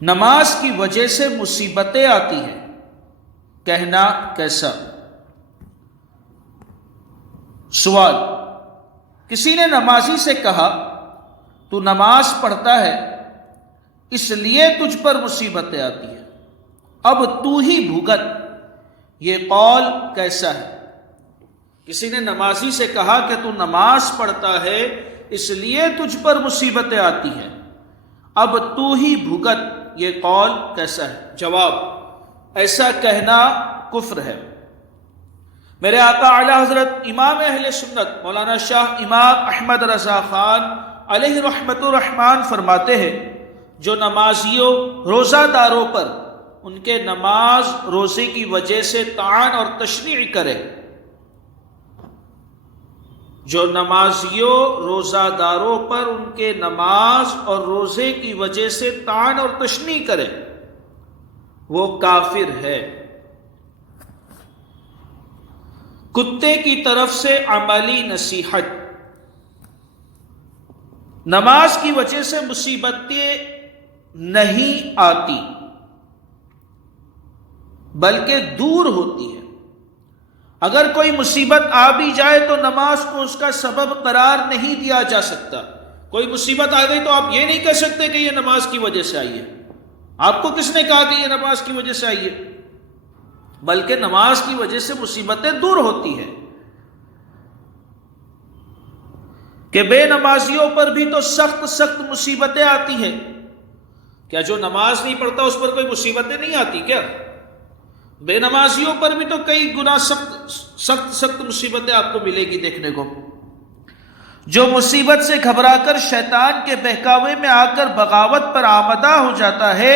نماز کی وجہ سے مصیبتیں آتی ہیں، کہنا کیسا؟ سوال: کسی نے نمازی سے کہا تو نماز پڑھتا ہے اس لیے تجھ پر مصیبتیں آتی ہیں، اب تو ہی بھگت، یہ قول کیسا ہے؟ کسی نے نمازی سے کہا کہ تو نماز پڑھتا ہے اس لیے تجھ پر مصیبتیں آتی ہیں، اب تو ہی بھگت، یہ قول کیسا ہے؟ جواب: ایسا کہنا کفر ہے۔ میرے آقا اعلی حضرت امام اہل سنت مولانا شاہ امام احمد رضا خان علیہ رحمت الرحمن فرماتے ہیں، جو نمازیوں روزہ داروں پر ان کے نماز روزے کی وجہ سے طعن اور تشنیع کرے، جو نمازیوں روزہ داروں پر ان کے نماز اور روزے کی وجہ سے طعن اور تشنیع کرے، وہ کافر ہے۔ کتے کی طرف سے عملی نصیحت: نماز کی وجہ سے مصیبتیں نہیں آتی بلکہ دور ہوتی ہے۔ اگر کوئی مصیبت آ بھی جائے تو نماز کو اس کا سبب قرار نہیں دیا جا سکتا۔ کوئی مصیبت آ گئی تو آپ یہ نہیں کہہ سکتے کہ یہ نماز کی وجہ سے آئی ہے۔ آپ کو کس نے کہا کہ یہ نماز کی وجہ سے آئی ہے؟ بلکہ نماز کی وجہ سے مصیبتیں دور ہوتی ہیں۔ کہ بے نمازیوں پر بھی تو سخت سخت مصیبتیں آتی ہیں، کیا جو نماز نہیں پڑھتا اس پر کوئی مصیبتیں نہیں آتی کیا؟ بے نمازیوں پر بھی تو کئی گنا سخت مصیبتیں آپ کو ملے گی دیکھنے کو۔ جو مصیبت سے گھبرا کر شیطان کے بہکاوے میں آ کر بغاوت پر آمدہ ہو جاتا ہے،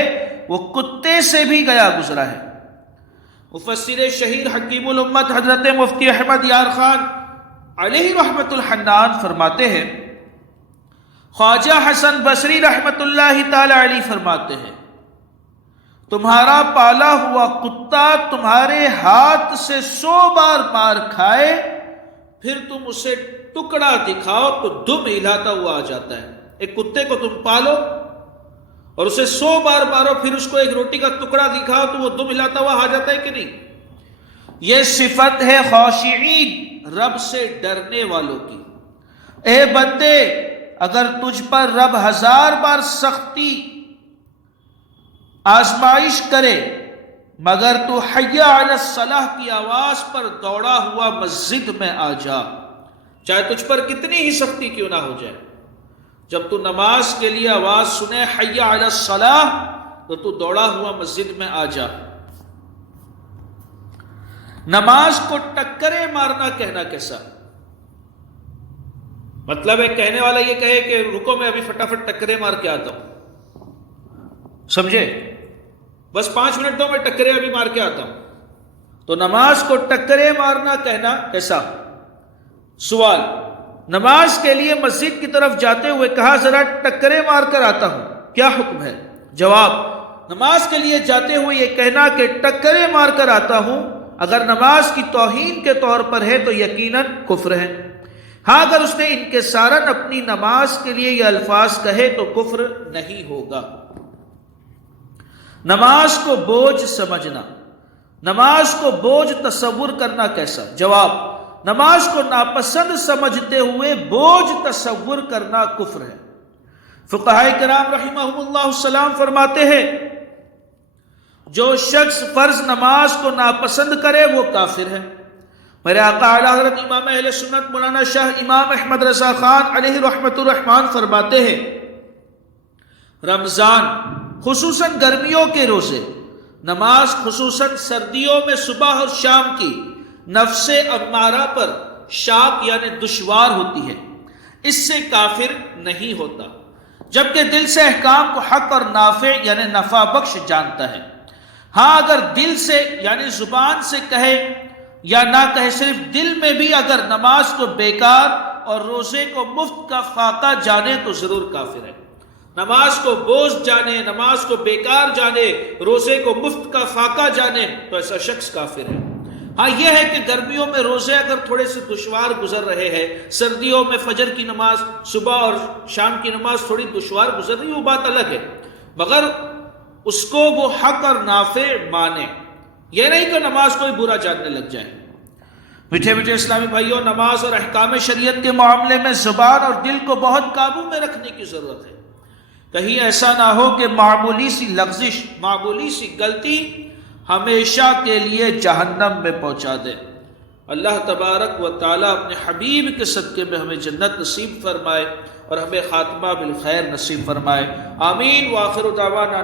وہ کتے سے بھی گیا گزرا ہے۔ مفسر شہیر حکیم الامت حضرت مفتی احمد یار خان علیہ رحمت الحنان فرماتے ہیں، خواجہ حسن بصری رحمت اللہ تعالی علیہ فرماتے ہیں، تمہارا پالا ہوا کتا تمہارے ہاتھ سے 100 بار مار کھائے، پھر تم اسے ٹکڑا دکھاؤ تو دم ہلاتا ہوا آ جاتا ہے۔ ایک کتے کو تم پالو اور اسے 100 بار مارو، پھر اس کو ایک روٹی کا ٹکڑا دکھاؤ تو وہ دم ہلاتا ہوا آ جاتا ہے کہ نہیں؟ یہ صفت ہے خاشعین، رب سے ڈرنے والوں کی۔ اے بندے، اگر تجھ پر رب 1000 بار سختی آزمائش کرے مگر تو حی علی الصلاح کی آواز پر دوڑا ہوا مسجد میں آ جا، چاہے تجھ پر کتنی ہی سختی کیوں نہ ہو جائے، جب تو نماز کے لیے آواز سنے حی علی الصلاح تو تو دوڑا ہوا مسجد میں آ جا۔ نماز کو ٹکرے مارنا کہنا کیسا؟ مطلب ہے کہنے والا یہ کہے کہ رکو میں ابھی فٹافٹ ٹکرے مار کے آتا ہوں، سمجھے؟ بس 5 منٹ دو، میں ٹکرے ابھی مار کے آتا ہوں۔ تو نماز کو ٹکرے مارنا کہنا کیسا؟ سوال: نماز کے لیے مسجد کی طرف جاتے ہوئے کہا ذرا ٹکرے مار کر آتا ہوں، کیا حکم ہے؟ جواب: نماز کے لیے جاتے ہوئے یہ کہنا کہ ٹکرے مار کر آتا ہوں اگر نماز کی توہین کے طور پر ہے تو یقیناً کفر ہے۔ ہاں اگر اس نے انکساراً اپنی نماز کے لیے یہ الفاظ کہے تو کفر نہیں ہوگا۔ نماز کو بوجھ سمجھنا، نماز کو بوجھ تصور کرنا کیسا؟ جواب: نماز کو ناپسند سمجھتے ہوئے بوجھ تصور کرنا کفر ہے۔ فقہائے کرام رحمہم اللہ السلام فرماتے ہیں، جو شخص فرض نماز کو ناپسند کرے وہ کافر ہے۔ میرے آقا اعلی حضرت امام اہل سنت مولانا شاہ امام احمد رضا خان علیہ رحمت الرحمن فرماتے ہیں، رمضان خصوصاً گرمیوں کے روزے، نماز خصوصاً سردیوں میں صبح اور شام کی نفس امارہ پر شاق یعنی دشوار ہوتی ہے، اس سے کافر نہیں ہوتا، جبکہ دل سے احکام کو حق اور نافع یعنی نفع بخش جانتا ہے۔ ہاں اگر دل سے یعنی زبان سے کہے یا نہ کہے، صرف دل میں بھی اگر نماز کو بیکار اور روزے کو مفت کا فاقہ جانے تو ضرور کافر ہے۔ نماز کو بوجھ جانے، نماز کو بیکار جانے، روزے کو مفت کا فاقہ جانے تو ایسا شخص کافر ہے۔ ہاں یہ ہے کہ گرمیوں میں روزے اگر تھوڑے سے دشوار گزر رہے ہیں، سردیوں میں فجر کی نماز صبح اور شام کی نماز تھوڑی دشوار گزر رہی ہے، وہ بات الگ ہے، مگر اس کو وہ حق اور نافع مانے، یہ نہیں کہ نماز کوئی برا جاننے لگ جائے۔ میٹھے میٹھے اسلامی بھائیوں، نماز اور احکام شریعت کے معاملے میں زبان اور دل کو بہت قابو میں رکھنے کی ضرورت ہے۔ کہیں ایسا نہ ہو کہ معمولی سی لغزش، معمولی سی غلطی ہمیشہ کے لیے جہنم میں پہنچا دے۔ اللہ تبارک و تعالیٰ اپنے حبیب کے صدقے میں ہمیں جنت نصیب فرمائے اور ہمیں خاتمہ بالخیر نصیب فرمائے۔ آمین۔ وآخر دعوانا